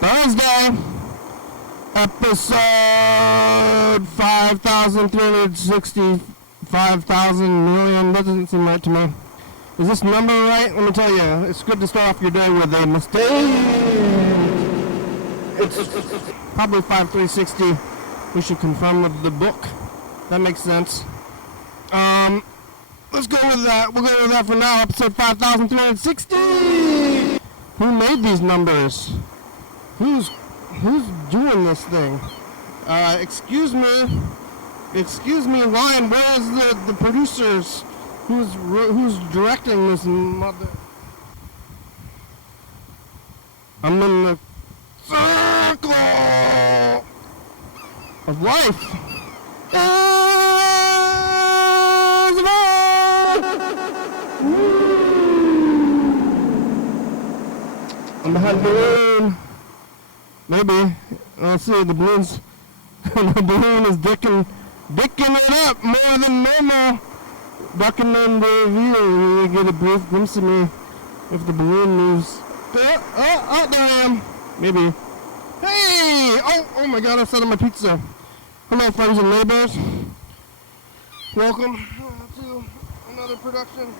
Thursday, episode 5,365,000 million. Doesn't seem right to me. Is this number right? Let me tell you, it's good to start off your day with a mistake. It's probably 5,360. We should confirm with the book. That makes sense. Let's go with that. We'll go with that for now. Episode 5,360. Who made these numbers? Who's doing this thing? Excuse me, Ryan. Where is the producers? Who's directing this mother? I'm in the circle of life. I'm behind the balloon. Maybe. Let's see, the balloon's the balloon is dicking it up more than normal. Ducking on the reveal. You get a brief glimpse of me if the balloon moves. There I am. Maybe. Hey! Oh my god, I set on my pizza. Hello, friends and neighbors. Welcome to another production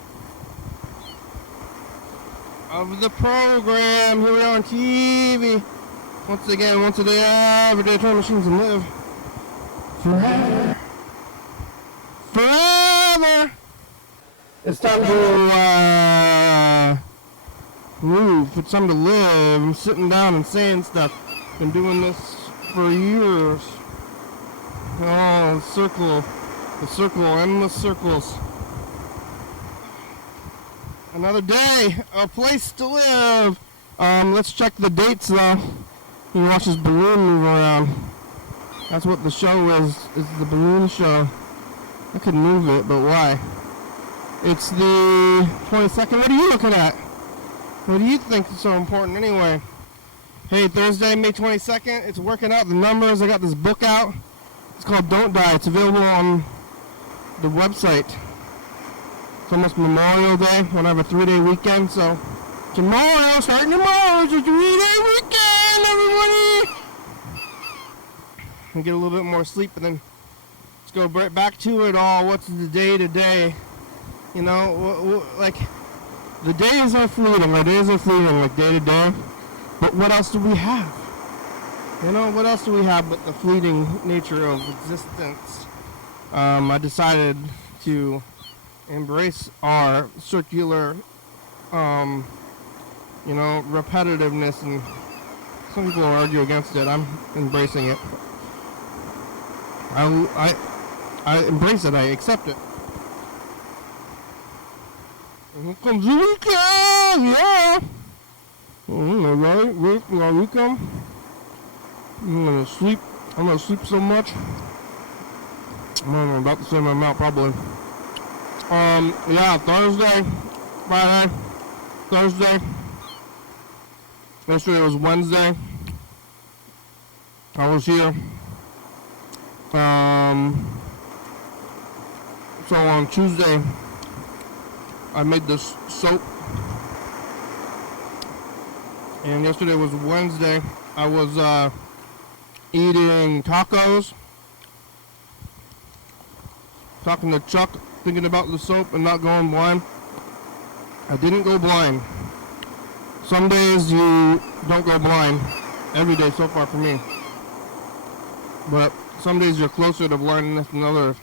of the program. Here we are on TV. Once again, once a day, every day, turn machines and live forever. Forever! It's time to move. It's time to live. I'm sitting down and saying stuff. Been doing this for years. Oh, the circle, endless circles. Another day, a place to live. Let's check the dates though. You watch this balloon move around. That's what the show is the balloon show. I could move it, but why? It's the 22nd. What are you looking at? What do you think is so important anyway? Hey, Thursday, May 22nd. It's working out the numbers. I got this book out. It's called Don't Die. It's available on the website. It's almost Memorial Day. We'll have a 3-day weekend, so starting tomorrow, it's a 3-day weekend, everybody! And get a little bit more sleep, and then let's go right back to it all. What's the day to day? You know, like, the days are fleeting, like day to day. But what else do we have? You know, what else do we have but the fleeting nature of existence? I decided to embrace our circular, repetitiveness, and some people argue against it. I'm embracing it. I embrace it. I accept it. And here comes the weekend, yeah. Right, weekend. I'm gonna sleep so much. I'm about the same amount probably. Thursday, Friday, Thursday. Yesterday was Wednesday. I was here. So on Tuesday, I made this soap. And yesterday was Wednesday. I was eating tacos. Talking to Chuck, thinking about the soap and not going blind. I didn't go blind. Some days you don't go blind. Every day so far for me. But some days you're closer to blindness than others.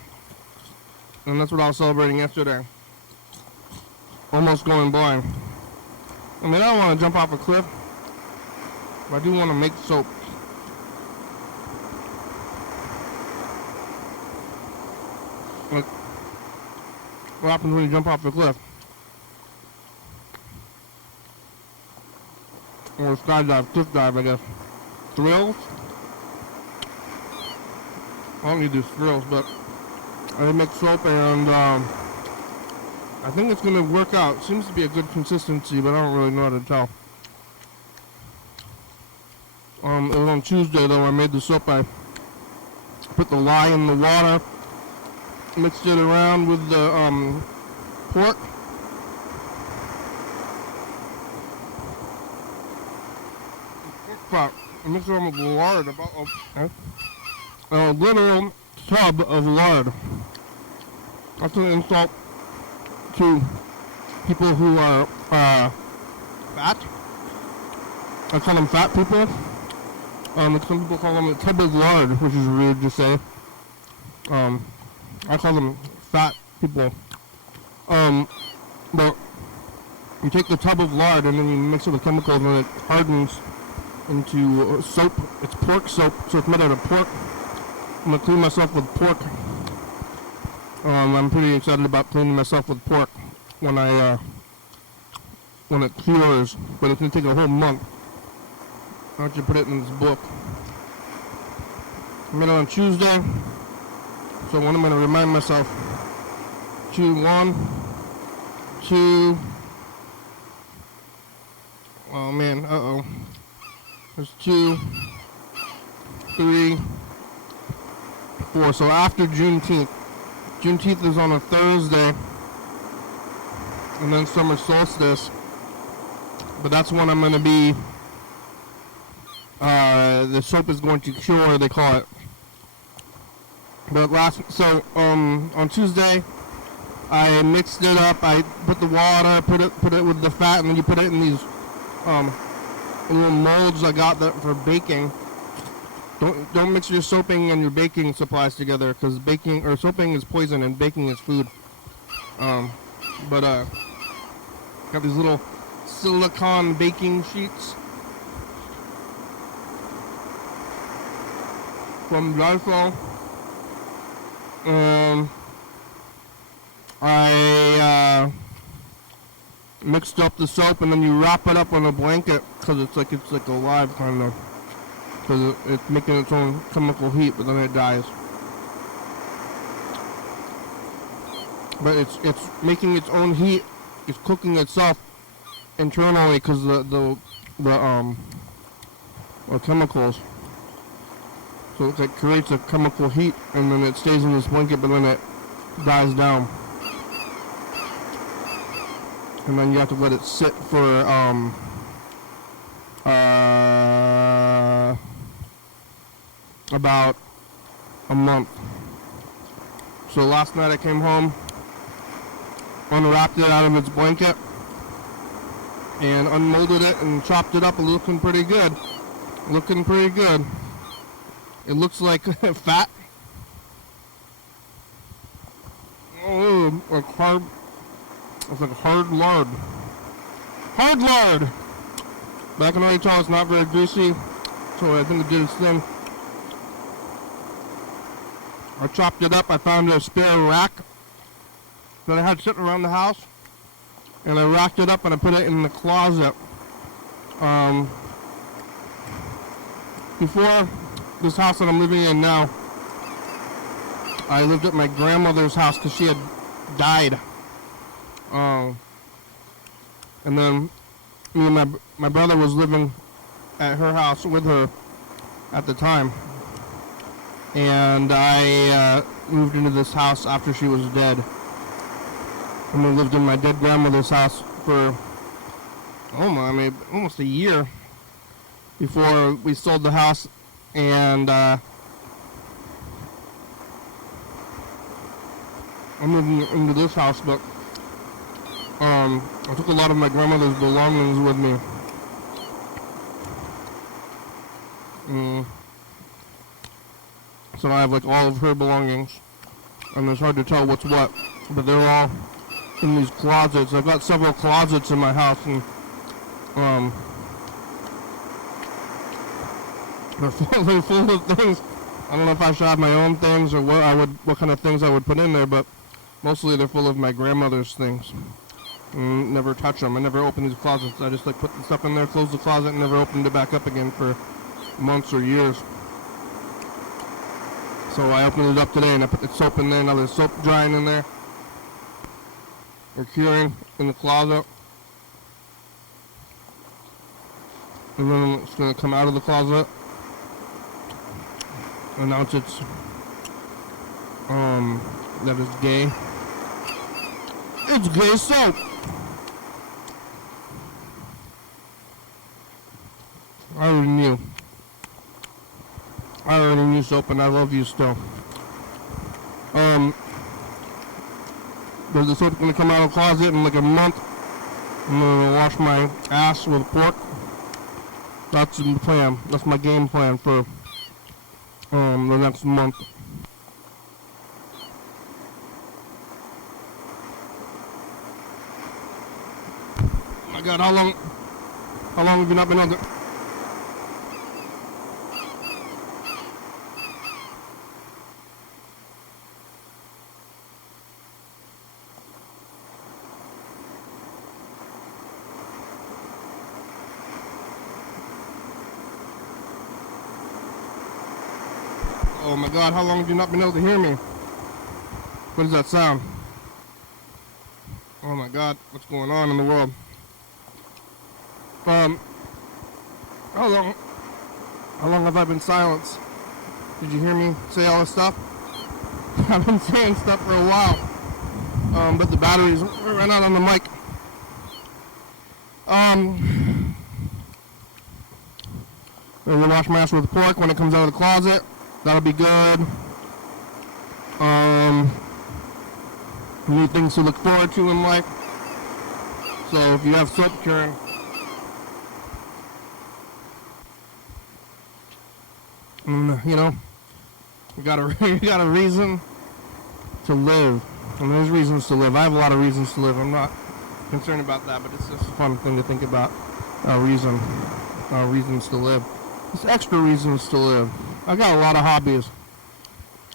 And that's what I was celebrating yesterday. Almost going blind. I mean, I don't want to jump off a cliff, but I do want to make soap. Like, what happens when you jump off the cliff? Or skydive, cliff dive, I guess. Thrills? I don't need these thrills, but I make soap, and I think it's going to work out. Seems to be a good consistency, but I don't really know how to tell. It was on Tuesday, though. I made the soap. I put the lye in the water, mixed it around with the pork. fat. I mix it with lard, about a little tub of lard. That's an insult to people who are fat. I call them fat people. Some people call them a tub of lard, which is weird to say. I call them fat people. But you take the tub of lard and then you mix it with chemicals and it hardens into soap. It's pork soap, so it's made out of pork. I'm gonna clean myself with pork. I'm pretty excited about cleaning myself with pork when it cures, but it's gonna take a whole month. I want you to put it in this book. I made it on Tuesday, so when I'm gonna remind myself, oh man, there's 2, 3, 4, so after Juneteenth. Juneteenth is on a Thursday, and then summer solstice, but that's when I'm going to be, the soap is going to cure, they call it. But on Tuesday, I mixed it up, I put the water, put it with the fat, and then you put it in these, little molds I got that for baking. Don't mix your soaping and your baking supplies together, because soaping is poison and baking is food. Got these little silicone baking sheets from Lysol. I mixed up the soap and then you wrap it up on a blanket because it's like alive kind of. Because it's making its own chemical heat, but then it dies. But it's making its own heat. It's cooking itself internally because the chemicals. So it creates a chemical heat, and then it stays in this blanket, but then it dies down. And then you have to let it sit for about a month. So last night I came home, unwrapped it out of its blanket, and unmolded it and chopped it up. Looking pretty good. It looks like fat. Oh, like hard. It's like hard lard. Hard lard! But I can already tell it's not very greasy, so I think it did its thing. I chopped it up. I found a spare rack that I had sitting around the house, and I racked it up and I put it in the closet. Before this house that I'm living in now, I lived at my grandmother's house because she had died. And then me and my brother was living at her house with her at the time. And I moved into this house after she was dead. And we lived in my dead grandmother's house for almost a year before we sold the house. And I'm moving into this house, but I took a lot of my grandmother's belongings with me. So I have like all of her belongings, and it's hard to tell what's what, but they're all in these closets. I've got several closets in my house, and they're full of things. I don't know if I should have my own things or what kind of things I would put in there, but mostly they're full of my grandmother's things. Never touch them. I never open these closets. I just like put the stuff in there, close the closet, and never opened it back up again for months or years. So I opened it up today and I put the soap in there. Now there's soap drying in there. Or curing in the closet. And then it's going to come out of the closet. Announce it's that it's gay. It's gay soap. I already knew. I already knew soap, and I love you still. There's the soap gonna come out of the closet in like a month. I'm gonna wash my ass with pork. That's the plan. That's my game plan for the next month. Oh my God, how long have you not been on the... Oh my God, how long have you not been able to hear me? What does that sound? Oh my God, what's going on in the world? How long have I been silenced? Did you hear me say all this stuff? I've been saying stuff for a while. But the batteries ran out on the mic. I'm gonna wash my ass with pork when it comes out of the closet. That'll be good. New things to look forward to in life. So if you have soap curing, you know, you got a reason to live. And there's reasons to live. I have a lot of reasons to live. I'm not concerned about that, but it's just a fun thing to think about. Reasons to live. It's extra reasons to live. I got a lot of hobbies,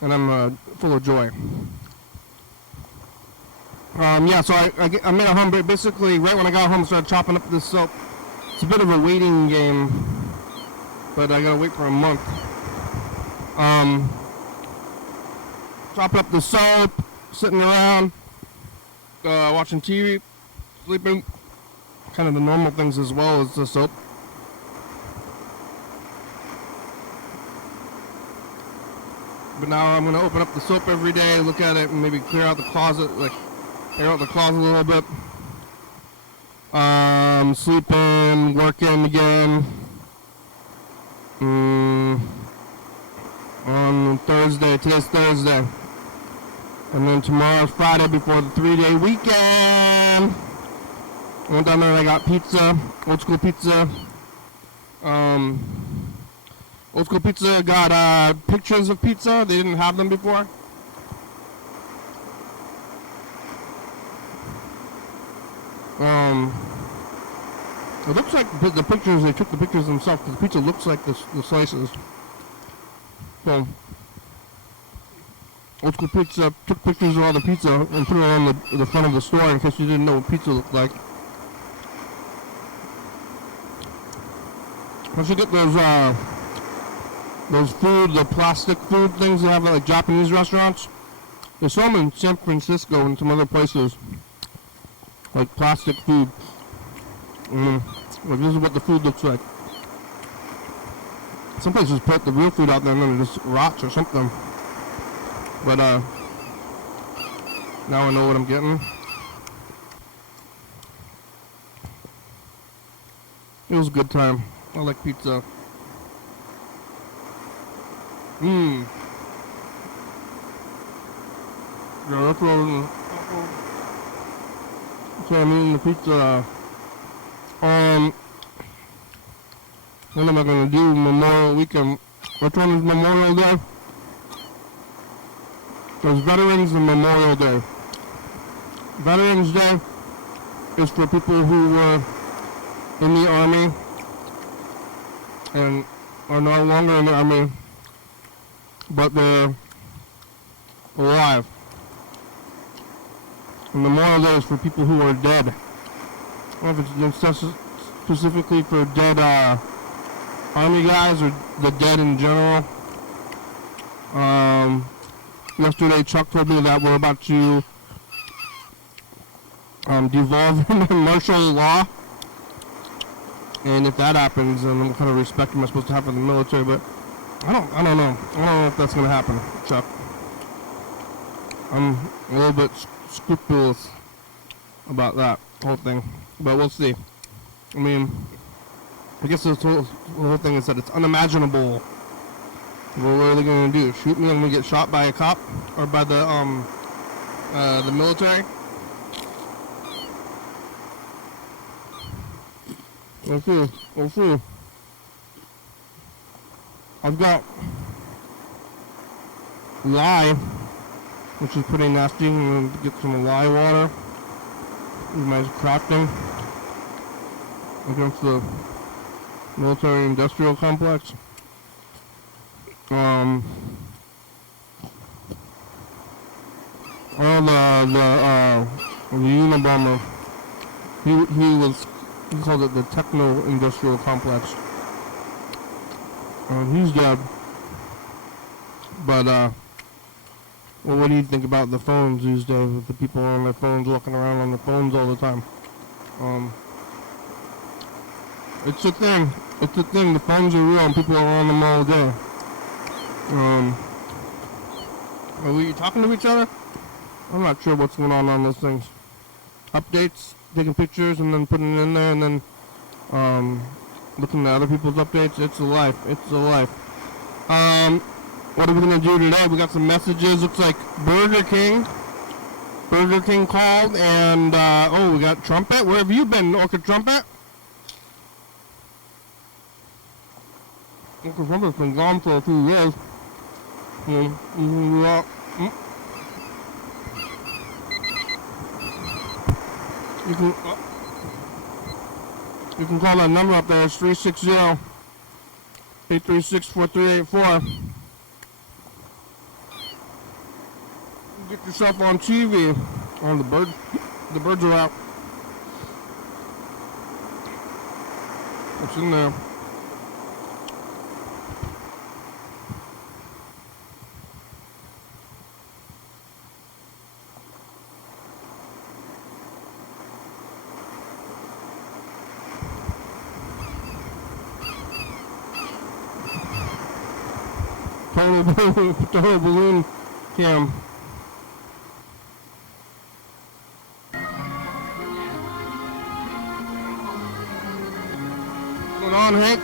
and I'm full of joy. Yeah, so I made a home. Basically, right when I got home, I started chopping up this soap. It's a bit of a waiting game, but I gotta wait for a month. Chopping up the soap, sitting around, watching TV, sleeping, kind of the normal things as well as the soap. But now I'm going to open up the soap every day, look at it, and maybe clear out the closet, like air out the closet a little bit. Sleeping, working again. On Thursday, today's Thursday. And then tomorrow's Friday before the 3-day weekend. I went down there and I got pizza, old school pizza. Old school pizza got pictures of pizza. They didn't have them before. It looks like the pictures, they took the pictures themselves, because the pizza looks like the slices. So, old school pizza took pictures of all the pizza and put it on the front of the store in case you didn't know what pizza looked like. I should get those the plastic food things they have at like Japanese restaurants. They sell them in San Francisco and some other places. Like plastic food. Like this is what the food looks like. Some places put the real food out there and then it just rots or something. But now I know what I'm getting. It was a good time. I like pizza. Yeah, that's what I'm eating the pizza. What am I gonna do Memorial Weekend? Which one is Memorial Day? There's Veterans and Memorial Day. Veterans Day is for people who were in the Army and are no longer in the Army, but they're alive. And Memorial Day is for people who are dead. I don't know if it's specifically for dead Army guys or the dead in general. Yesterday Chuck told me that we're about to devolve into martial law. And if that happens, then what kind of respect am I supposed to have for the military? But I don't know. I don't know if that's going to happen, Chuck. I'm a little bit scrupulous about that whole thing. But we'll see. I mean, I guess the whole thing is that it's unimaginable. What are they gonna do? Shoot me when we get shot by a cop or by the military? We'll see. We'll see. I've got lye, which is pretty nasty. I'm gonna get some lye water. Nice crafting against the military industrial complex. The Unabomber, he called it the techno-industrial complex. He's dead. But, well, what do you think about the phones these days, with the people on their phones, walking around on their phones all the time? It's a thing. It's a thing. The phones are real and people are on them all day. Are we talking to each other? I'm not sure what's going on those things. Updates, taking pictures and then putting it in there and then looking at other people's updates. It's a life. It's a life. What are we going to do today? We got some messages. Looks like Burger King called and, we got Trumpet. Where have you been, Orchid Trumpet? Orchid Trumpet's been gone for a few years. You can call that number up there. It's 360-836-4384. Get yourself on TV. Oh, the birds are out. What's in there? Total balloon cam. What's going on, Hank?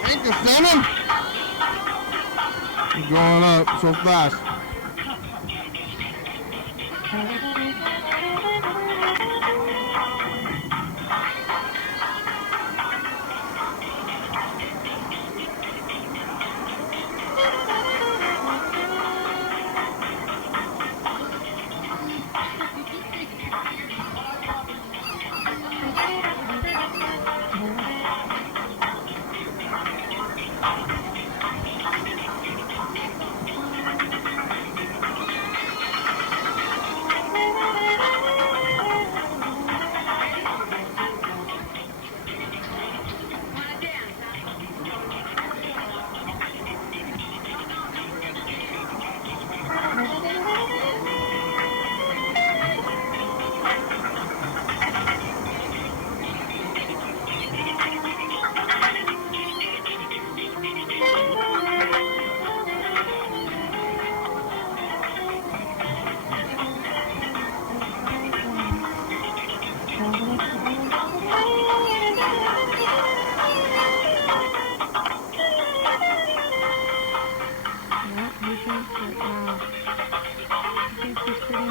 Hank is standing? He's going up so fast.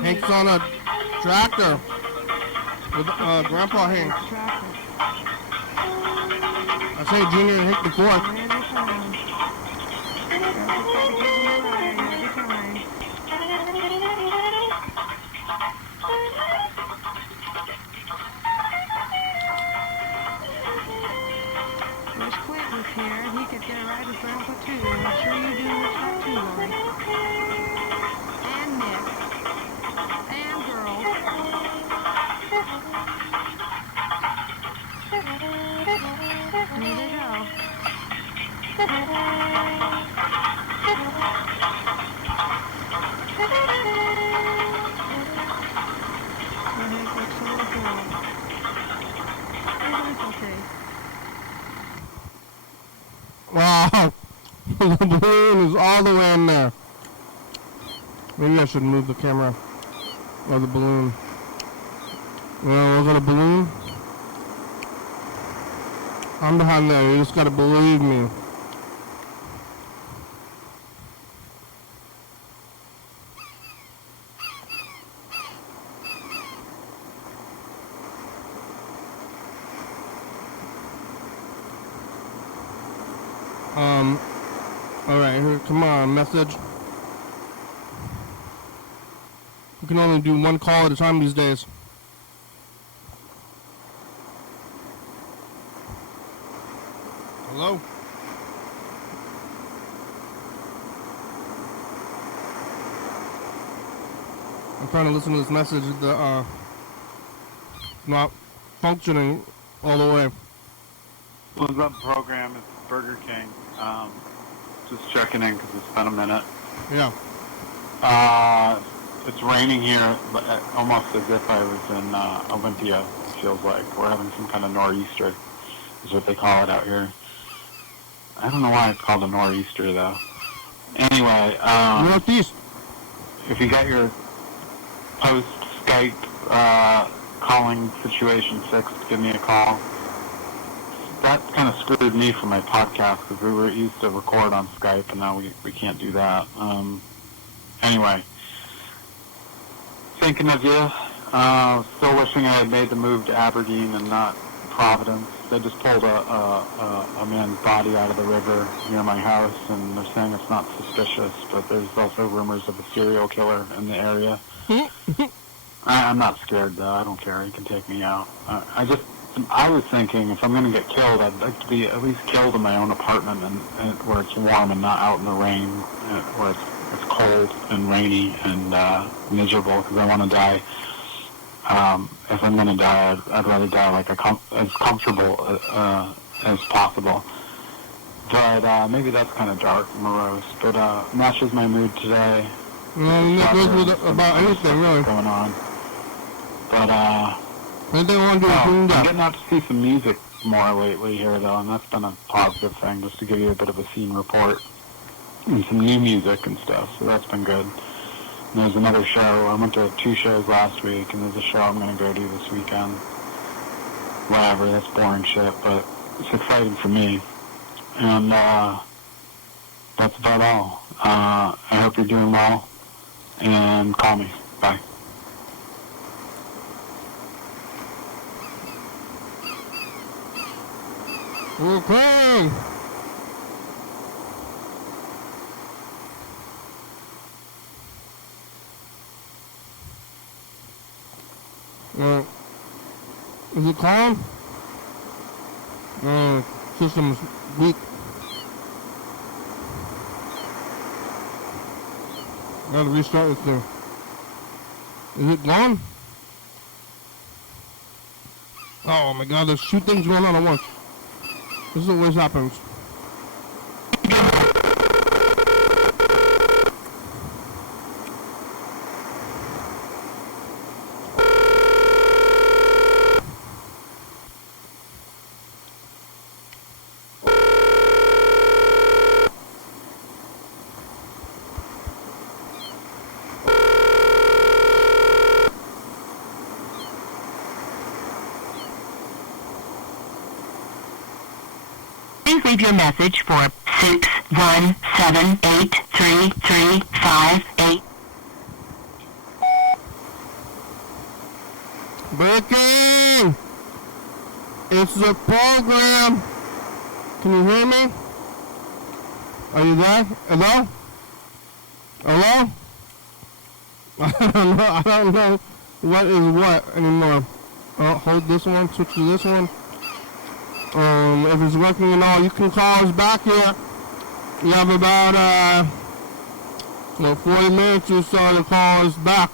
Hank's on a tractor with Grandpa Hank. say Junior hit the fourth. There they come. Gotta try to give them a ride every time. Wish Clint was here. He could get a ride with Grandpa too. I'm sure you do wish that too, Lori. And Nick. And girls. Here they go. Hank looks so good. Everything's okay. Wow. The balloon is all the way in there. Maybe I should move the camera. Or the balloon. Look at the balloon. I'm behind there. You just gotta believe me. Alright, here, come on, message. We can only do one call at a time these days. Hello? I'm trying to listen to this message. The not functioning all the way. What's up, program? It's Burger King. Just checking in because it's been a minute. Yeah. It's raining here, almost as if I was in Olympia. It feels like we're having some kind of nor'easter, is what they call it out here. I don't know why it's called a nor'easter though. Anyway, Northeast. if you got your post Skype calling situation fixed, give me a call. That kind of screwed me for my podcast because we were used to record on Skype and now we can't do that. Anyway, thinking of you. Still wishing I had made the move to Aberdeen and not Providence. They just pulled a man's body out of the river near my house, and they're saying it's not suspicious, but there's also rumors of a serial killer in the area. I'm not scared, though. I don't care. He can take me out. I was thinking if I'm going to get killed, I'd like to be at least killed in my own apartment and where it's warm and not out in the rain, where it's cold and rainy and miserable, because I want to die. If I'm going to die, I'd rather die like as comfortable as possible. But maybe that's kind of dark and morose. But matches my mood today. That goes with about anything, really. Going on. But anything I want to do is I'm getting out to see some music more lately here, though, and that's been a positive thing, just to give you a bit of a scene report. And some new music and stuff, so that's been good. And there's another show. I went to 2 shows last week, and there's a show I'm going to go do this weekend. Whatever, that's boring shit, but it's exciting for me. And that's about all. I hope you're doing well, and call me. Bye. Okay. Is it calm? System's weak. Gotta restart this thing. Is it gone? Oh my god, there's 2 things going on at once. This is always happens. Please leave your message for 617-833-58. Breaking! It's the program! Can you hear me? Are you there? Hello? Hello? I don't know what is what anymore. Hold this one, switch to this one. If it's working and all, you can call us back here. You have about 40 minutes or so to call us back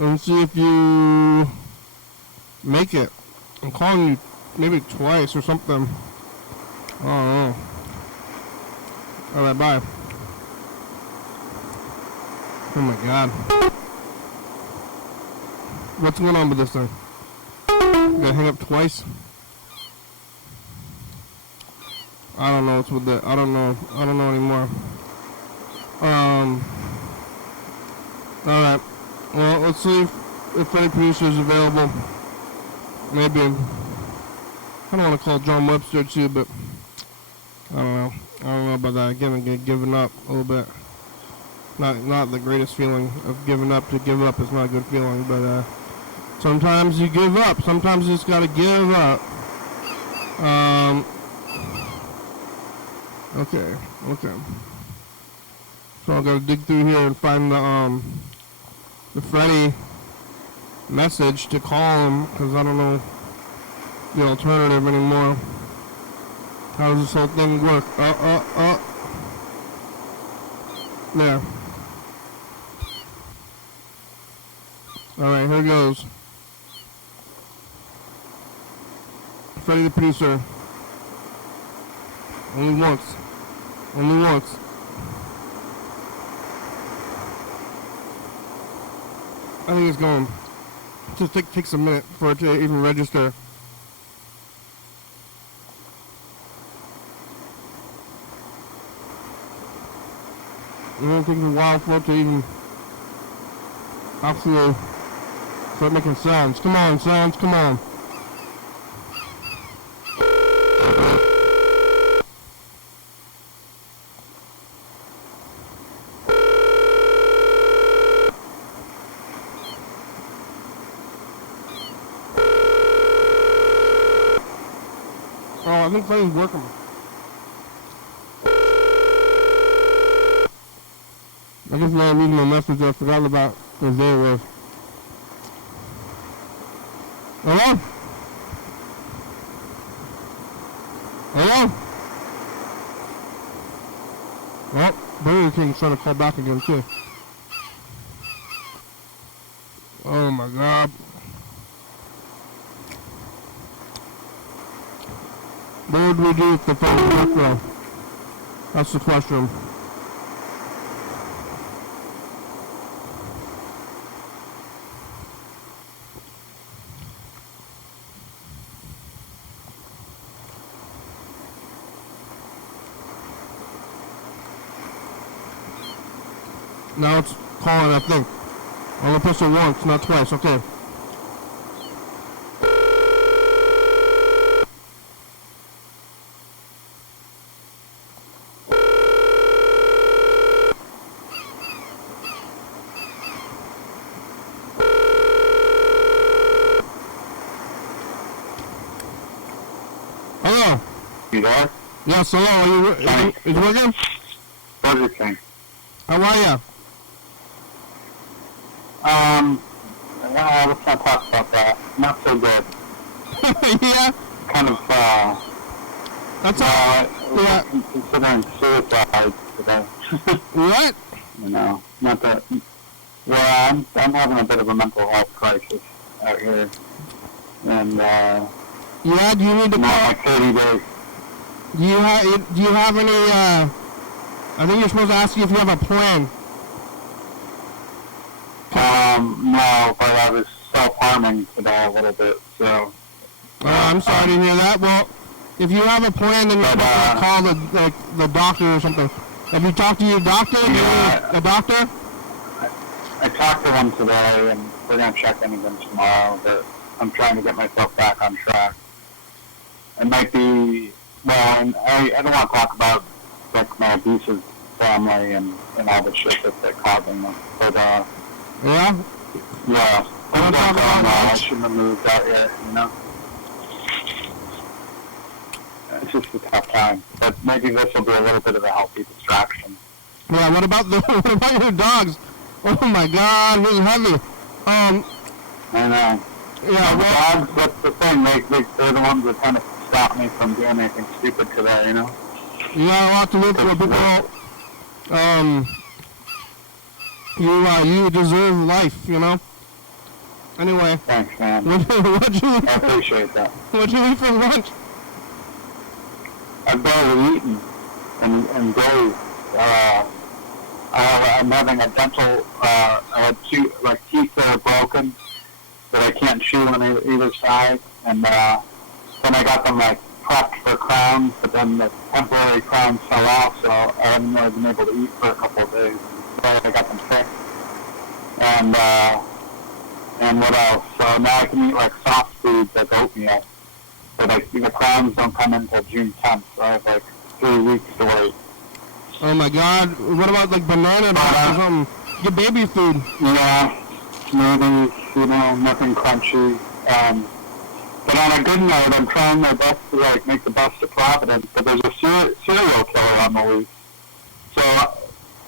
and see if you make it. I'm calling you maybe twice or something. I don't know. Alright, bye. Oh my god. What's going on with this thing? Gotta hang up twice? I don't know what's with that. I don't know anymore. Alright. Well, let's see if any producer is available. Maybe. I don't want to call John Webster too, but I don't know. I don't know about that. Again, giving up a little bit. Not the greatest feeling of giving up. To give up is not a good feeling, but sometimes you give up. Sometimes you just gotta give up. Okay. So I gotta dig through here and find the Freddy message to call him, because I don't know the alternative anymore. How does this whole thing work? There. Alright, here goes. Freddy the producer. Only once. I think it's going. Just takes a minute for it to even register. It takes a while for it to even actually start making sounds. Come on, sounds, come on. Oh, I think Freddy's working. I guess now I'm reading my message. I forgot about the day was. Hello? Hello? Well, Burger King's trying to call back again too. Oh my god. What would we do if the phone worked though? That's the question. Now it's calling, I think. I'm gonna push it once, not twice, okay. Hello? You there? Yes, hello, is it working? Burger King. How are ya? Let's not talk about that. Not so good. Yeah? Kind of, That's all. Yeah. considering suicide today. What? You know, not that. Well, I'm having a bit of a mental health crisis out here, and Yeah, do you need to not call? like 30 days. Do you have any, I think you're supposed to ask you if you have a plan. No, but I was self-harming today a little bit, so. I'm sorry to hear that. Well, if you have a plan, then you're supposed to call the doctor or something. Have you talked to your doctor? Yeah, A doctor? I talked to them today, and we're going to check in again tomorrow, but I'm trying to get myself back on track. It might be, well, and I don't want to talk about, like, my abusive family and all the shit that's causing them, but, Yeah? yeah, Wanna talk about I that? shouldn't have moved out here, you know? it's just a tough time. But maybe this will be a little bit of a healthy distraction. Yeah, what about your dogs? Oh my God, this is heavy. I know. Yeah, The dogs, that's the thing. They're the ones that kind of stop me from doing anything stupid today, you know? you got a lot to live for, people. You deserve life, you know? Anyway. Thanks, man. I appreciate that. What'd you eat for lunch? I've barely eaten in days. I'm having a dental, I had two, teeth that are broken that I can't chew on either side, and then I got them, prepped for crowns, but then the temporary crowns fell off, so I haven't really been able to eat for a couple of days. So I got them fixed. And what else? So now I can eat, soft foods like oatmeal, but the crowns don't come until June 10th, so I have, 3 weeks to wait. Oh my God, what about banana or something? Get baby food. Yeah, smoothies, nothing crunchy. But on a good note, I'm trying my best to make the best of Providence, but there's a serial killer on the loose. So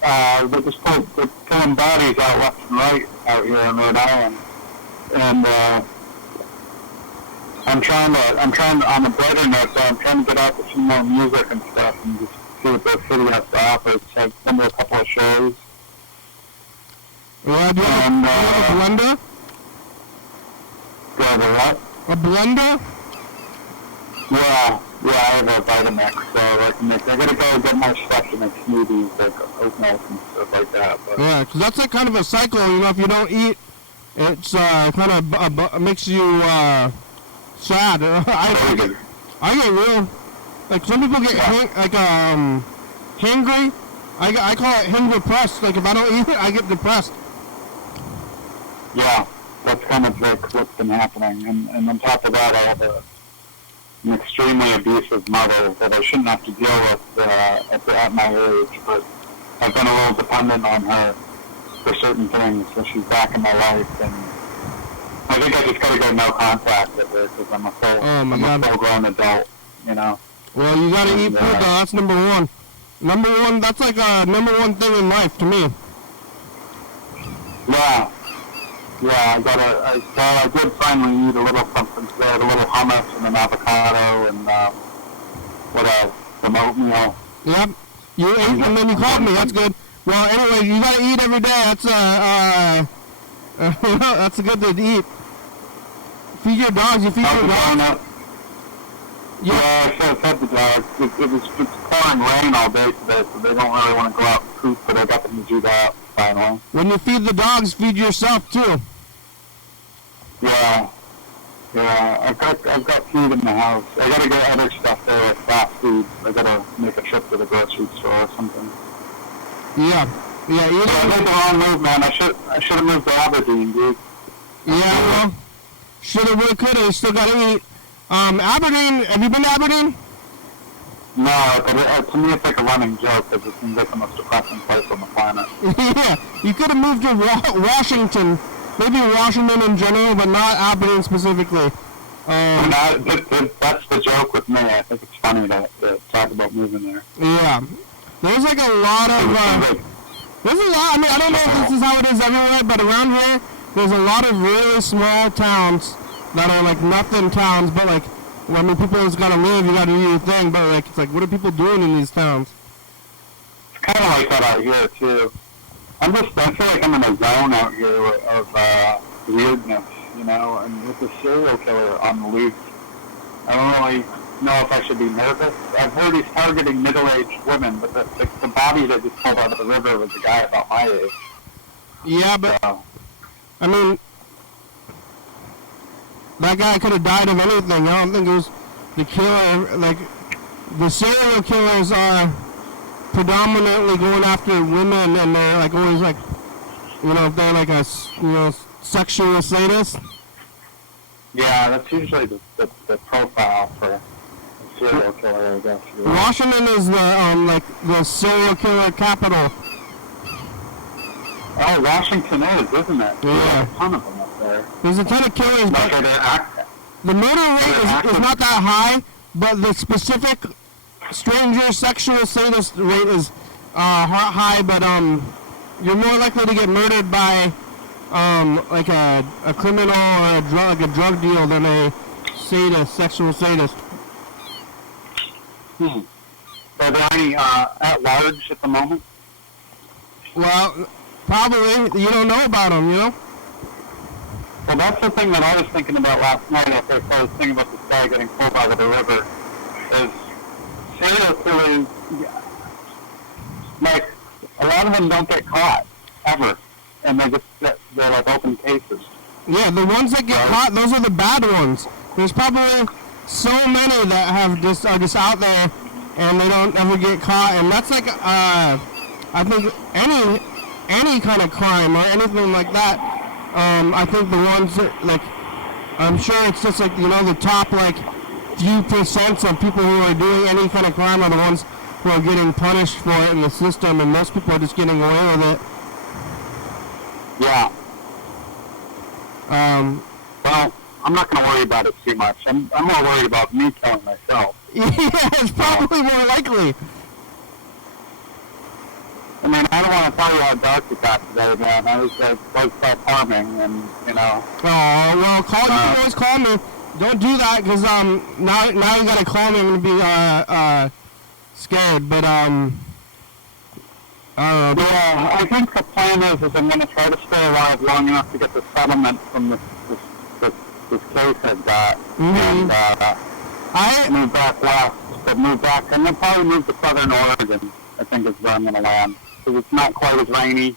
they're pulling bodies out left and right out here in Rhode Island. And I'm trying to, on a brighter note, so I'm trying to get out to some more music and stuff and just see what the city has to offer. So I've been to a couple of shows. Yeah, do you have a blender? Do I have a what? A blender? Yeah, I have a Vitamix, so I gotta go get more stuff to make smoothies, like oatmeal and stuff like that. But. Yeah, because that's kind of a cycle, if you don't eat, it's kind of makes you sad. I get real, some people get hangry. I call it hang-depressed. If I don't eat it, I get depressed. Yeah, that's kind of what's been happening. And on top of that, I have an extremely abusive mother that I shouldn't have to deal with at my age, but I've been a little dependent on her for certain things, so she's back in my life, and I think I just gotta go no contact with her, because I'm a full-grown adult, Well, you gotta eat food, though. That's number one. That's a number one thing in life to me. Yeah, I did finally eat a little something today, a little hummus and an avocado and, what else, some oatmeal. Yep, you ate and then you called me, that's good. Well, anyway, you gotta eat every day, that's a good thing to eat. Feed your dogs, you feed your dogs. Yeah, I fed the dogs. It's pouring rain all day today, so they don't really want to go out and poop, but I got them to do that finally. When you feed the dogs, feed yourself too. Yeah, I've got food in the house. I gotta get other stuff there, like fast food. I gotta make a trip to the grocery store or something. Yeah, I made the wrong move, man. I should have moved to Aberdeen, dude. Yeah, well, shoulda, woulda, coulda. You still gotta eat. Aberdeen. Have you been to Aberdeen? No, but to me it's like a running joke because it seems like the most depressing place on the planet. Yeah, you could have moved to Washington. Maybe Washington in general, but not Aberdeen specifically. That's the joke with me. I think it's funny to talk about moving there. Yeah. There's a lot of... there's a lot... I mean, I don't know if this is how it is everywhere, but around here, there's a lot of really small towns that are nothing towns, but people just gotta live, you gotta do your thing, but it's what are people doing in these towns? It's kind of like that out here, too. I feel like I'm in a zone out here of weirdness, and with the serial killer on the loose, I don't really know if I should be nervous. I've heard he's targeting middle-aged women, but the body that just pulled out of the river was a guy about my age. Yeah, but, I mean, that guy could have died of anything. I don't think it was the killer. The serial killers are predominantly going after women, and they're always if they're a sexual sadist. Yeah, that's usually the profile for a serial killer, I guess. Washington is the serial killer capital. Oh, Washington isn't it? Yeah. There's a ton of them up there. There's a ton of killers, but the the murder rate is not that high, but the specific stranger sexual sadist rate is high, but you're more likely to get murdered by like a criminal or a drug deal than a sexual sadist. Are there any at large at the moment? Well, probably. You don't know about them, you know? Well, that's the thing that I was thinking about last night after I was thinking about this guy getting pulled out of the river. Is serial killers, like, a lot of them don't get caught, ever. And they're like open cases. Yeah, the ones that get caught, those are the bad ones. There's probably so many that are just out there and they don't ever get caught. And that's like, I think any kind of crime or anything like that. I think the ones that, like, I'm sure it's just like, you know, the top, like, few percent of people who are doing any kind of crime are the ones who are getting punished for it in the system, and most people are just getting away with it. Yeah. Well, I'm not going to worry about it too much. I'm more worried about me killing myself. Yeah, it's probably more likely. I mean, I don't want to tell you how dark it got today, man. I was self-harming, and, you know. Oh, well, you can always call me. Don't do that, because now you got to call me. I'm going to be scared, but I don't know. Yeah, I think the plan is I'm going to try to stay alive long enough to get the settlement from this case I've got. Mm-hmm. And move back west, and then probably move to southern Oregon, I think is where I'm going to land. Because it's not quite as rainy,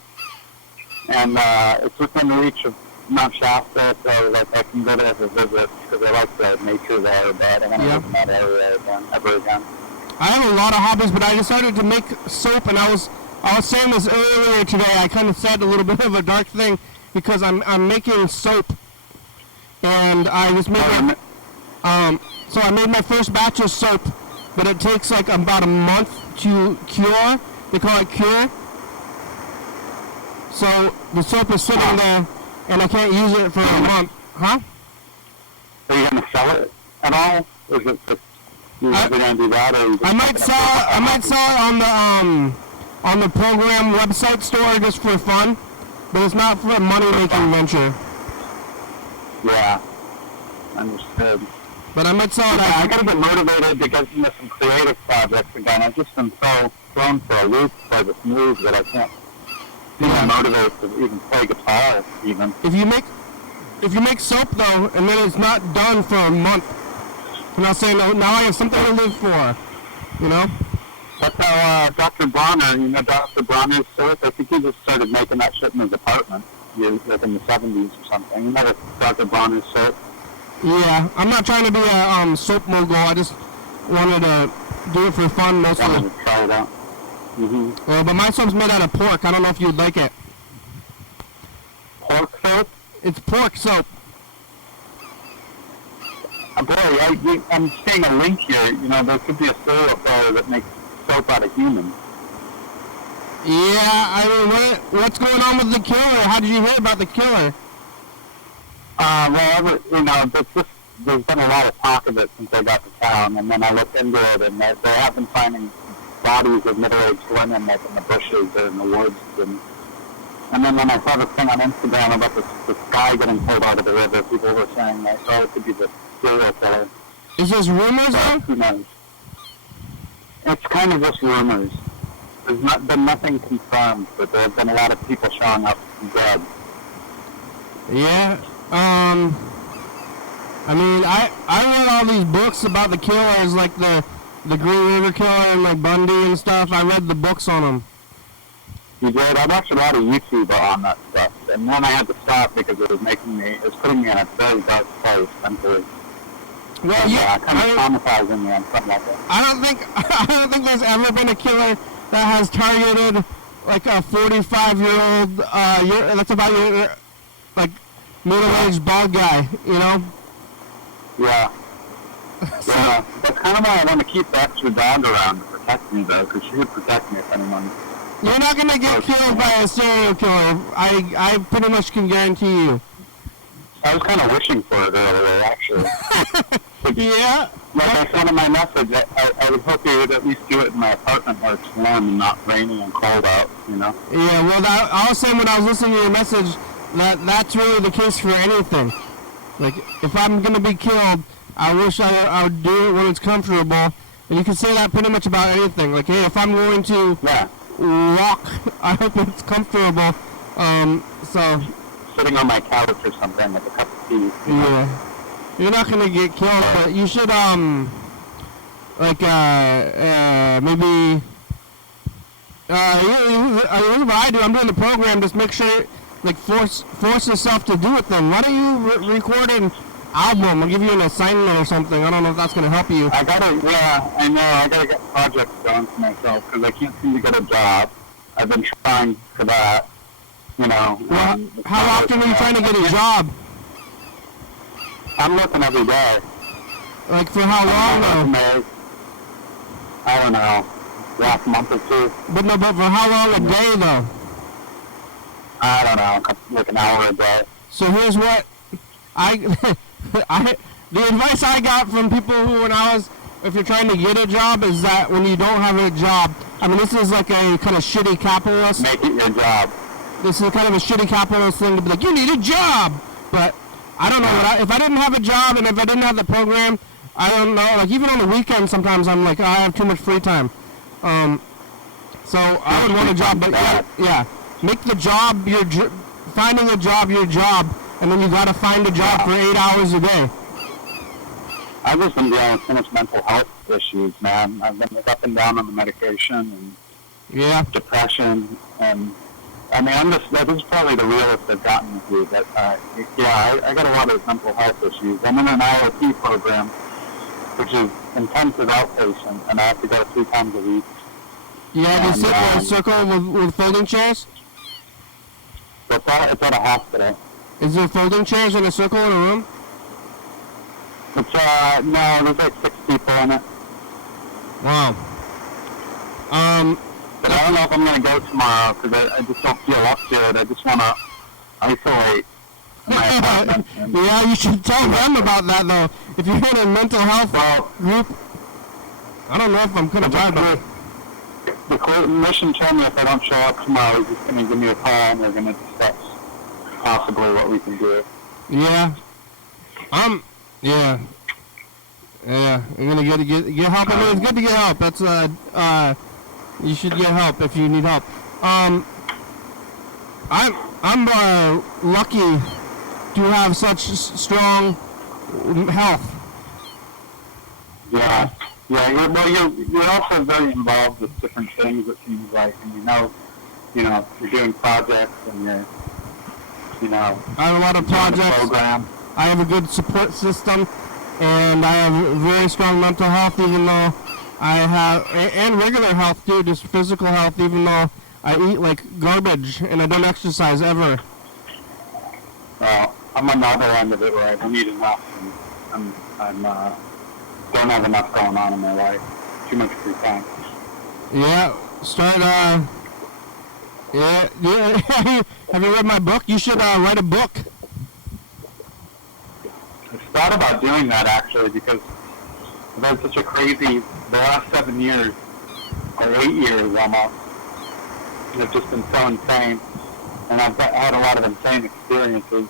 and it's within reach of Mount Shasta, so like I can go there for visits, because I like the nature there, but I don't want to live in that area ever again. I have a lot of hobbies, but I decided to make soap, and I was saying this earlier today. I kind of said a little bit of a dark thing, because I'm making soap, and I was making, so I made my first batch of soap, but it takes like about a month to cure. They call it cure. So the soap is sitting there, and I can't use it for a month. Huh? Are you going to sell it at all? Or is it just you're going to do that? Or I might sell it on the program website store just for fun, but it's not for a money-making venture. Yeah, understood. But I might sell it. I gotta get motivated to get into some creative projects again. I've just been so thrown for a loop by this move that I can't even motivate to even play guitar. Even if you make soap though, and then it's not done for a month, and I'll say no. Now I have something to live for. You know. That's how Dr. Bronner, Dr. Bronner's soap. I think he just started making that shit in his apartment, like in the 70s or something. You know, Dr. Bronner's soap. Yeah, I'm not trying to be a soap mogul. I just wanted to do it for fun mostly. Wanted to try it out. Mm-hmm. But my soap's made out of pork. I don't know if you'd like it. Pork soap? It's pork soap. Boy, I'm seeing a link here. There could be a serial killer that makes soap out of humans. Yeah, I mean, what's going on with the killer? How did you hear about the killer? There's been a lot of talk of it since I got to town, and then I looked into it, and they have been finding bodies of middle-aged women like in the bushes or in the woods, and then when I saw this thing on Instagram about this guy getting pulled out of the river, people were saying that, it could be the serial killer. Is this rumors, though? Who knows? It's kind of just rumors. There's been nothing confirmed, but there have been a lot of people showing up dead. Yeah. I mean, I read all these books about the killers, like the Green River Killer and like Bundy and stuff. I read the books on them. You did? I watched a lot of YouTube on that stuff, and then I had to stop because it was putting me in a very dark place mentally. Well, yeah, kind of traumatizing me on something like that. I don't think there's ever been a killer that has targeted like a 45-year-old. That's about your like middle-aged bald guy, you know? Yeah. Yeah. That's kind of why I want to keep the extra dog around to protect me, though, because she would protect me if anyone. You're not going to get killed by a serial killer. I pretty much can guarantee you. I was kind of wishing for it earlier, actually. Yeah? like I said in my message, I would hope you would at least do it in my apartment where it's warm and not raining and cold out, you know? Yeah, well, I was saying when I was listening to your message, that's really the case for anything. Like, if I'm going to be killed, I wish I would do it when it's comfortable. And you can say that pretty much about anything. Like, hey, if I'm going to walk, I hope it's comfortable. So sitting on my couch or something with a cup of tea. Yeah. You're not going to get killed, but you should, maybe... here's what I do. I'm doing the program. Just make sure, like, force yourself to do it then. Why don't you record an album? I'll give you an assignment or something. I don't know if that's going to help you. I know. I gotta get projects done for myself because I can't seem to get a job. I've been trying for that, you know. Well, how often are you trying to get a job? I'm looking every day. Like, for how long, though? I don't know. Last month or two. But for how long a day, though? I don't know. Like an hour a day. So here's what the advice I got from people who, if you're trying to get a job, is that when you don't have a job, I mean, this is like a kind of shitty capitalist. Make it your job. This is kind of a shitty capitalist thing to be like, you need a job. But I don't know. If I didn't have a job and if I didn't have the program, I don't know. Like, even on the weekend, sometimes I'm like, I have too much free time. So I would want a job, but yeah, make the job finding a job your job, and then you gotta find a job for 8 hours a day. I've just been dealing with so much mental health issues, man. I've been up and down on the medication and depression, and I mean, this is probably the realest I've gotten with you. But I got a lot of mental health issues. I'm in an IOP program, which is intensive outpatient, and I have to go 3 times a week. Yeah, they sit in a circle with folding chairs? It's at a hospital. Is there folding chairs in a circle in a room? It's, no, there's like 6 people in it. Wow. But I don't know if I'm going to go tomorrow, because I just don't feel up to it. I just want to isolate my apartment. Yeah, you should tell them about that, though. If you're in a mental health group, I don't know if I'm going to try to. The clinician told me if I don't show up tomorrow, he's just going to give me a call and we're going to discuss possibly what we can do. Yeah. Yeah. You're going to get help. I mean, it's good to get help. That's, you should get help if you need help. I'm lucky to have such strong health. Yeah. Yeah, you're also very involved with different things, it seems like, and you're doing projects and I have a lot of projects. Program. I have a good support system, and I have very strong mental health, even though I have, and regular health too, just physical health, even though I eat like garbage and I don't exercise ever. Well, I'm on the other end of it where I don't eat enough, and I'm don't have enough going on in my life. Too much free time. Yeah, Have you read my book? You should write a book. I've thought about doing that, actually, because I've had such a crazy, the last 7 years, or 8 years almost, have just been so insane, and I've had a lot of insane experiences.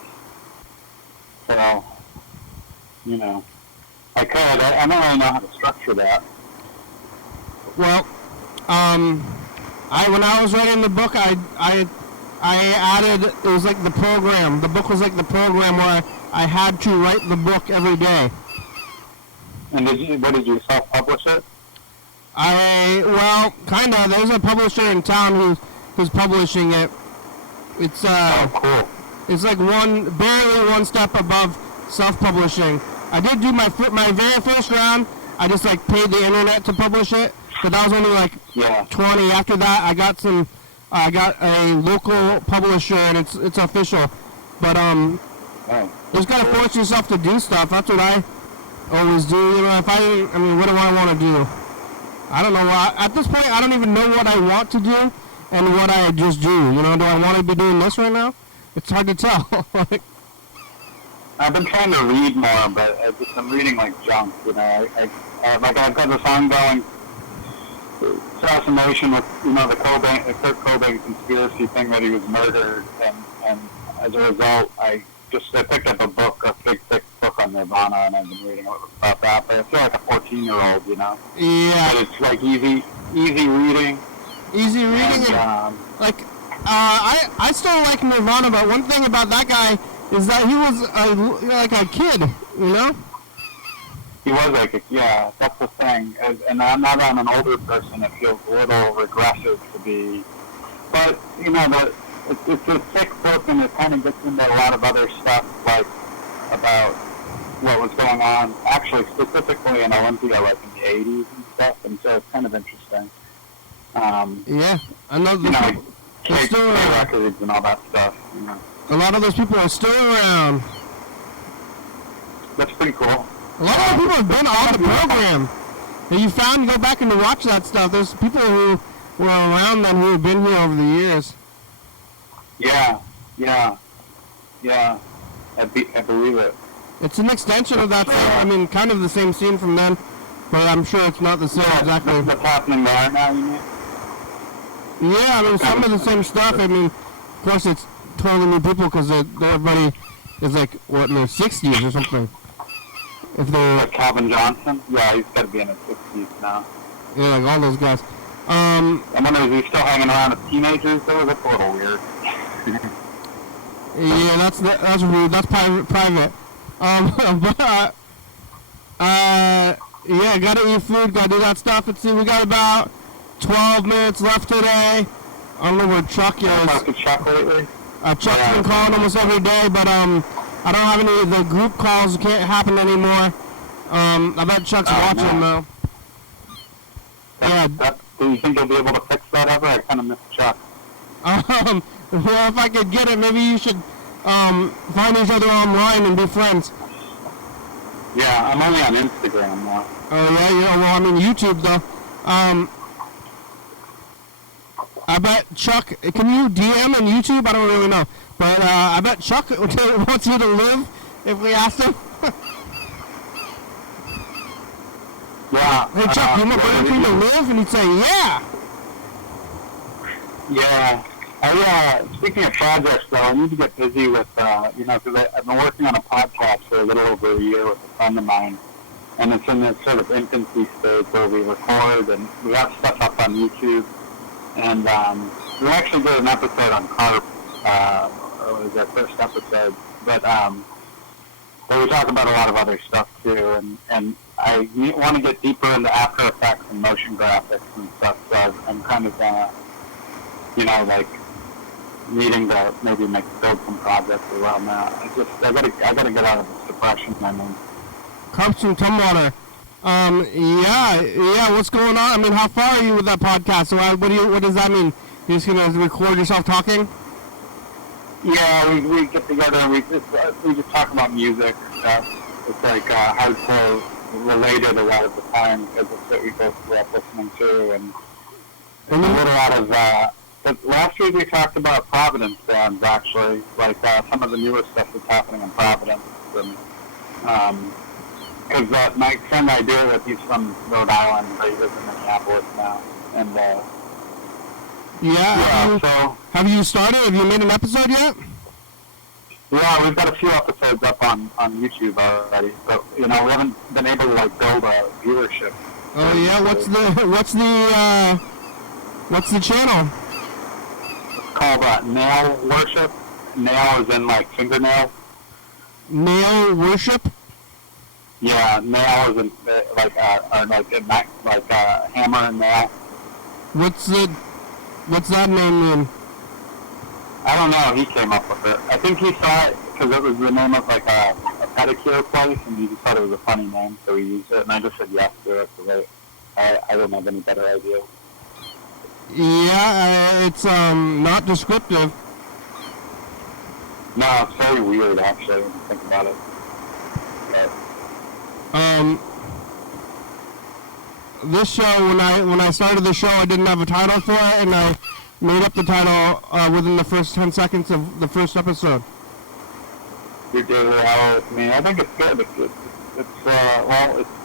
So, I could. I don't really know how to structure that. Well, when I was writing the book, I added, it was like the program. The book was like the program where I had to write the book every day. And did you self-publish it? Well, kind of. There's a publisher in town who's publishing it. It's cool. It's like barely one step above self-publishing. I did do my very first round. I just paid the internet to publish it, but that was only 20. After that, I got a local publisher, and it's official. But you just gotta force yourself to do stuff. That's what I always do. What do I want to do? I don't know. At this point, I don't even know what I want to do and what I just do. Do I want to be doing this right now? It's hard to tell. I've been trying to read more, but I'm reading like junk. You know, I've got this ongoing fascination with the Kurt Cobain conspiracy thing that he was murdered, and as a result, I picked up a big thick book on Nirvana, and I've been reading about that. But I feel like a 14-year-old, you know. Yeah. But it's like easy reading. Easy reading, and I still like Nirvana, but one thing about that guy is that he was like a kid, you know? He was yeah, that's the thing. And I'm not on an older person, it feels a little regressive to be. But, you know, it's a thick book, and it kind of gets into a lot of other stuff, like about what was going on, actually specifically in Olympia, like in the 80s and stuff, and so it's kind of interesting. Yeah, I know still records and all that stuff. You know. A lot of those people are still around. That's pretty cool. A lot of people have been on the program. And you go back and watch that stuff. There's people who were around then who have been here over the years. Yeah. I believe it. It's an extension of that thing. I mean, kind of the same scene from then, but I'm sure it's not the same exactly. What's happening there now, you mean? Yeah, I mean, some of the same stuff. I mean, of course, it's totally new people because everybody is like, what, in their 60s or something. If they're... Like Calvin Johnson? Yeah, he's got to be in his 60s now. Yeah, like all those guys. I wonder, is he still hanging around with teenagers, though? That's a little weird. Yeah, that's weird. That's private. Yeah, gotta eat food, gotta do that stuff. Let's see, we got about 12 minutes left today. I don't know where Chuck is. I've talked to Chuck lately. Chuck's been calling almost every day, but I don't have any of the group calls. Can't happen anymore. I bet Chuck's watching though. Yeah. Do you think you'll be able to fix that ever? I kind of miss Chuck. Well, if I could get it, maybe you should find each other online and be friends. Yeah, I'm only on Instagram now. Oh yeah, well, I mean YouTube though. I bet Chuck, can you DM on YouTube? I don't really know. But I bet Chuck wants you to live if we ask him. Yeah. Hey Chuck, you want me to live? And he'd say, yeah. Yeah. Speaking of projects, though, I need to get busy with, because I've been working on a podcast for a little over a year with a friend of mine, and it's in this sort of infancy stage where we record, and we have stuff up on YouTube, and we actually did an episode on carp. It was our first episode, but we talk about a lot of other stuff, too, and I want to get deeper into After Effects and motion graphics and stuff, so I'm kind of, needing to maybe build some projects around that. I gotta get out of this depression I'm in. Carps from Tumwater. Yeah, what's going on? I mean, how far are you with that podcast? So what does that mean? You're just gonna record yourself talking? Yeah, we get together and we just talk about music stuff. It's like hardcore related a lot of the time because it's what we both grew up listening to, and a little out of but last week we talked about Providence bands, actually, like some of the newer stuff that's happening in Providence, and because my friend I deal with, he's from Rhode Island, but he lives in Minneapolis now, and so have you started? Have you made an episode yet? Yeah, we've got a few episodes up on YouTube already, but we haven't been able to build a viewership. Oh yeah, what's the channel? Called Nail Worship. Nail is in fingernail. Nail Worship? Yeah, nail is in hammer and nail. What's that name mean? I don't know. He came up with it. I think he saw it because it was the name of a pedicure place, and he just thought it was a funny name, so he used it. And I just said yes to it because I don't have any better idea. Yeah, it's not descriptive. No, it's very weird actually when you think about it. But, this show, when I started the show, I didn't have a title for it, and I made up the title within the first 10 seconds of the first episode. your daily hour with me. I think it's good. It's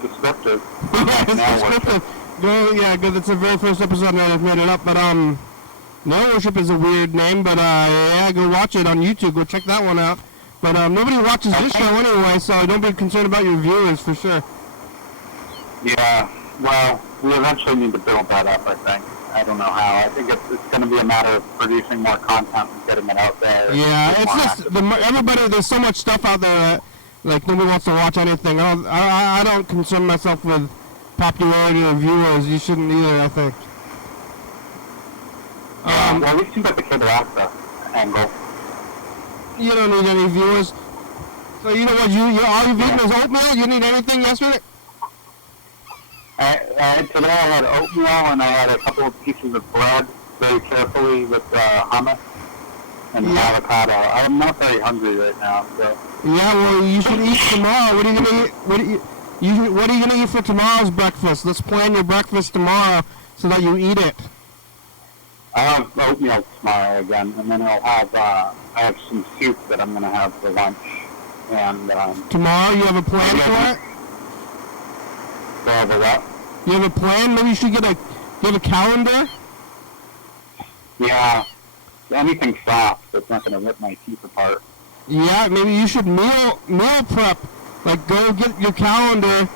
descriptive. Yeah, it's Now descriptive. Yeah, good. That's the very first episode that I've made it up. But No Worship is a weird name. But yeah, go watch it on YouTube. Go check that one out. But nobody watches this show anyway, so don't be concerned about your viewers for sure. Yeah. Well, we eventually need to build that up. I think. I don't know how. I think it's going to be a matter of producing more content and getting it out there. Yeah, it's just everybody. There's so much stuff out there that like nobody wants to watch anything. I don't concern myself with popularity or viewers. You shouldn't either. I think. Well, we seem like the cable access angle. You don't need any viewers. So you know what? All you've eaten is oatmeal. You need anything yesterday? Today I had oatmeal and I had a couple of pieces of bread very carefully with hummus and avocado. I'm not very hungry right now, so. Yeah, well, you should eat tomorrow. What are you gonna eat? What are you gonna eat for tomorrow's breakfast? Let's plan your breakfast tomorrow so that you eat it. I have oatmeal tomorrow again, and then I have some soup that I'm gonna have for lunch. And tomorrow you have a plan for it? For the what? You have a plan? Maybe you should get you have a calendar? Yeah. Anything soft that's not going to rip my teeth apart. Yeah, maybe you should meal prep. Like, go get your calendar,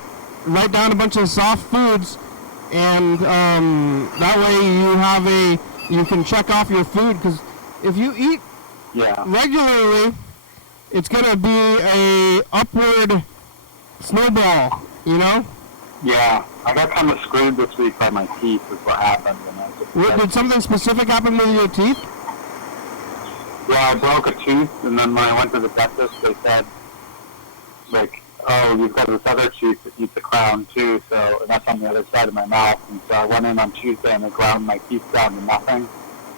write down a bunch of soft foods, and that way you can check off your food. Because if you eat regularly, it's going to be a upward snowball, you know? Yeah, I got kind of screwed this week by my teeth is what happened. And did something specific happen with your teeth? Yeah, I broke a tooth, and then when I went to the dentist, they said, like, oh, you've got this other tooth that eats the crown, too, so and that's on the other side of my mouth. And so I went in on Tuesday, and they ground my teeth down to nothing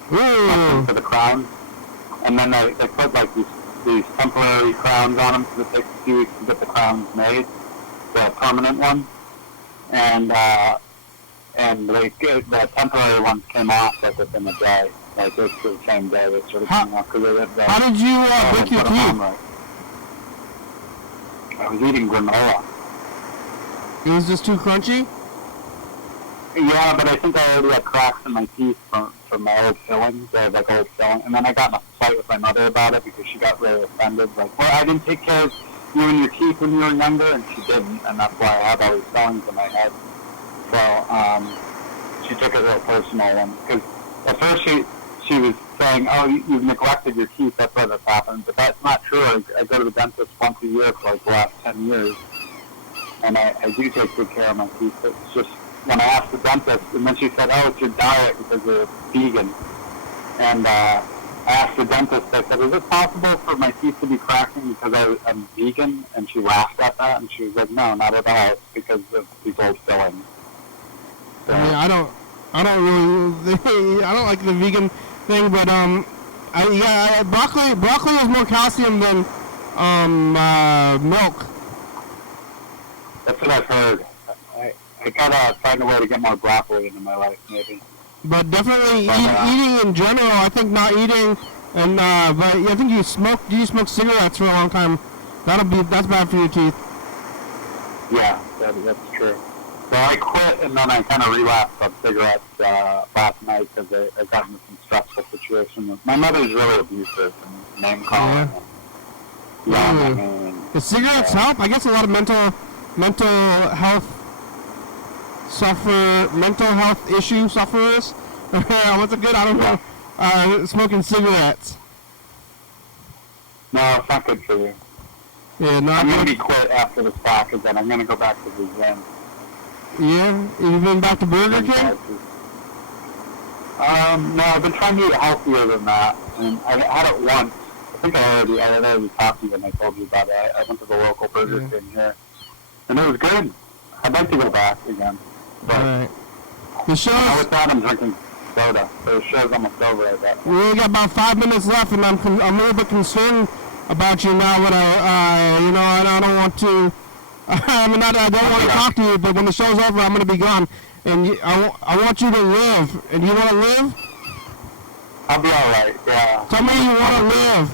for the crown. And then they put, like, these temporary crowns on them, so it takes a few weeks to get the crowns made, the permanent one. And the temporary ones came off like within a day. Like it's the same day they sort of came off because they went there. How did you break your teeth? Right. I was eating granola. It was just too crunchy? Yeah, but I think I already had cracks in my teeth from my old fillings. I had like old filling, and then I got in a fight with my mother about it because she got really offended. Like, well, I didn't take care of you and your teeth when you were younger, and she didn't, and that's why I have all these fillings in my head. So she took it real personal, because at first she was saying, oh, you've neglected your teeth, that's why this happened, but that's not true. I go to the dentist once a year for like the last 10 years, and I do take good care of my teeth. It's just when I asked the dentist, and then she said, oh, it's your diet because you're vegan, and I asked the dentist, I said, is it possible for my teeth to be cracking because I'm vegan? And she laughed at that, and she was like, no, not at all. It's because of these old fillings. So, I mean, I don't like the vegan thing, but broccoli has more calcium than milk. That's what I've heard. I gotta find a way to get more broccoli into my life, maybe. But definitely eating in general. I think not eating, and but I think you smoke cigarettes for a long time. That's bad for your teeth. Yeah, that's true. So I quit, and then I kind of relapsed on cigarettes last night because I got into some stressful situation. My mother's really abusive and name calling. The cigarettes help. I guess a lot of mental health issue sufferers. What's it good? I don't know. Smoking cigarettes. No, it's not good for you. Yeah, no. I'm gonna be quit after this talk, and then I'm gonna go back to the gym. Yeah, you've been back to Burger King? No, I've been trying to eat healthier than that, and I had it once. I think I already talked to you when I told you about it. I went to the local Burger King here, and it was good. I'd like to go back again. But alright. The show's... With that, I'm drinking soda. So the show's almost over, I bet. We only got about 5 minutes left, and I'm a little bit concerned about you now. But I don't want to. I don't want to talk to you. But when the show's over, I'm going to be gone, and I want you to live. And you want to live? I'll be all right. Yeah. Tell me you want to live.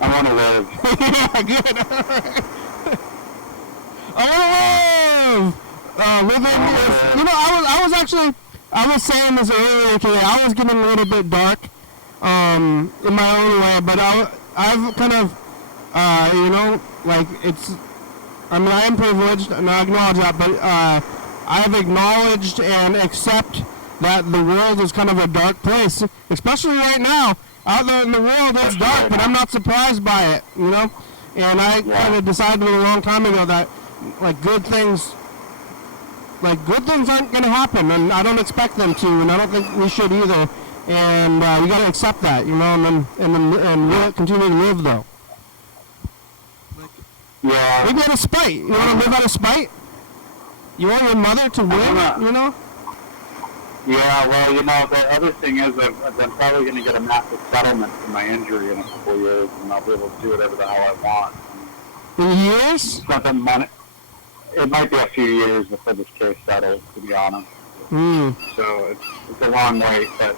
I want to live. Yeah, good. I want to live. Living is, you know, I was saying this earlier today. I was getting a little bit dark, in my own way, but I've kind of, you know, like I mean, I am privileged, and I acknowledge that, but I've acknowledged and accept that the world is kind of a dark place, especially right now. Out there in the world, it's dark, but I'm not surprised by it, you know? And I kind of decided a long time ago that, like, good things aren't going to happen, and I don't expect them to, and I don't think we should either. And you got to accept that, you know, and we'll continue to live, though. Yeah. Maybe out of spite. You want to live out of spite? You want your mother to win, you know? Yeah, well, you know, the other thing is I'm probably going to get a massive settlement for my injury in a couple of years, and I'll be able to do whatever the hell I want. In years? Something money. It might be a few years before this case settles, to be honest. So it's a long wait, but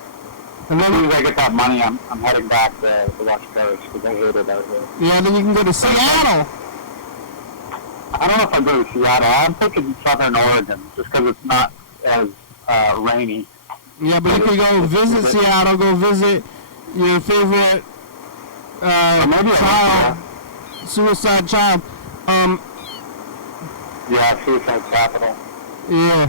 and then, as soon as I get that money, I'm heading back to the West Coast because I hate it out here. Yeah, then you can go to Seattle. I don't know if I'll go to Seattle. I'm thinking Southern Oregon, just because it's not as rainy. Yeah, but you can go visit Seattle, go visit your favorite child, suicide child. Yeah, suicide capital. Yeah.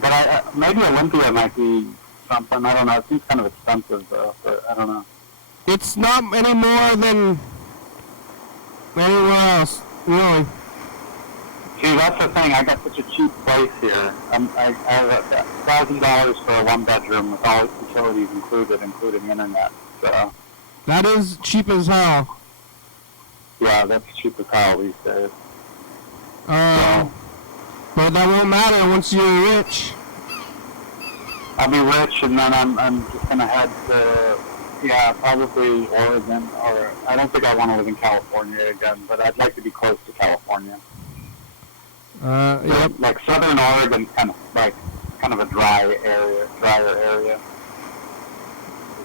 But maybe Olympia might be something. I don't know. It seems kind of expensive, though, but I don't know. It's not any more than anywhere else, really. See, that's the thing. I got such a cheap place here. I have $1,000 for a one-bedroom with all utilities included, including internet. So that is cheap as hell. Yeah, that's cheap as hell these days. But that won't matter once you're rich. I'll be rich, and then I'm just gonna head to probably Oregon, or I don't think I want to live in California again, but I'd like to be close to California. Yep. Like Southern Oregon's kind of a drier area.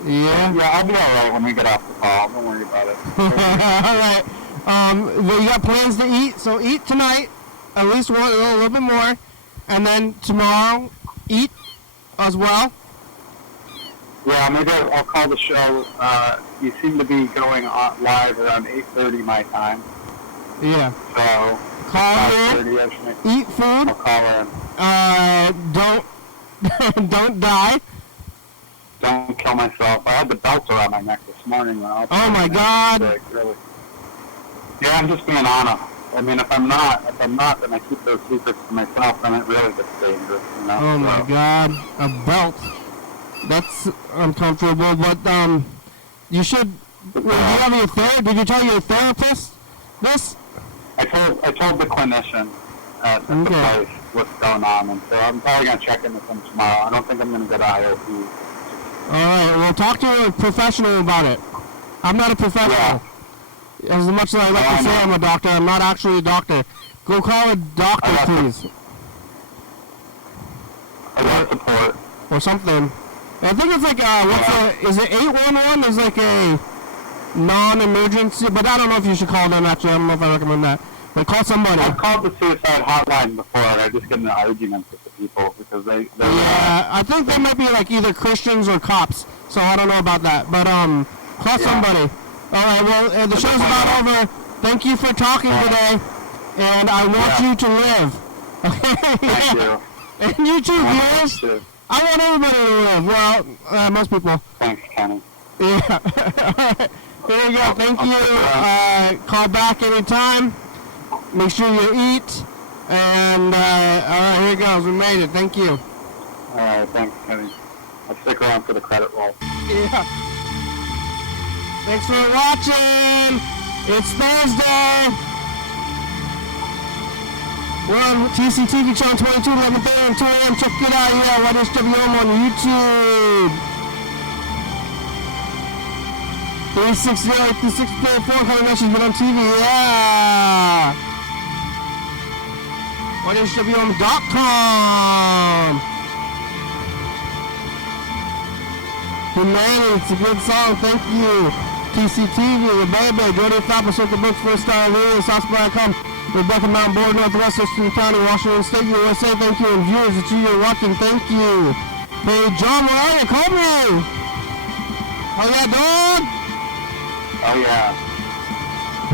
Yeah. Yeah, I'll be alright when we get off the call. Don't worry about it. Alright. Well, you got plans to eat, so eat tonight, at least a little bit more, and then tomorrow, eat as well. Yeah, maybe I'll call the show. You seem to be going live around 8:30 my time. Yeah. So call in, eat food. I'll call in. Don't die. Don't kill myself. I had the belt around my neck this morning. Oh my God. Really. Yeah, I'm just being honest. I mean, if I'm not, then I keep those secrets to myself, then it really gets dangerous, you know? Oh my God, a belt. That's uncomfortable, but you should. Do you have your therapist? Did you tell your therapist this? I told the clinician at the place what's going on, and so I'm probably gonna check in with him tomorrow. I don't think I'm gonna go to IOP. All right, well, talk to a professional about it. I'm not a professional. Yeah. As much as I like to say I'm a doctor, I'm not actually a doctor. Go call a doctor, please. I got support. Or something. I think it's like, is it 811? There's like a non-emergency, but I don't know if you should call them, actually. I don't know if I recommend that. But call somebody. I've called the suicide hotline before, and I just get into arguments with the people because they yeah, I think they might be like either Christians or cops, so I don't know about that. But, call somebody. All right, well, the show's about over. Thank you for talking today, and I want you to live. Thank you. And you too, viewers. I want everybody to live. Well, most people. Thanks, Kenny. Yeah. Here we go. Thank you. Call back anytime. Make sure you eat. And, all right, here it goes. We made it. Thank you. All right, thanks, Kenny. I'll stick around for the credit roll. Yeah. Thanks for watching. It's Thursday. We're on TCTV channel 22, 11:30 and 2 a.m. Check it out. Yeah, YDHWM on YouTube. 360, 364, Congregations been on TV. Yeah. YDHWM.com. Humanity, it's a good song. Thank you. TCTV, Rebecca, Jody Thopper, Circle Books, First Star Radio, Southside.com, Rebecca Mount Board, Northwest Thurston County, Washington State, USA. Thank you, and viewers that you're watching, thank you. Hey, John, where are you? Call me. Oh, yeah, dog? Oh, yeah.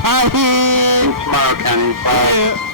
Bye. See you tomorrow, Kenny. Bye. Bye.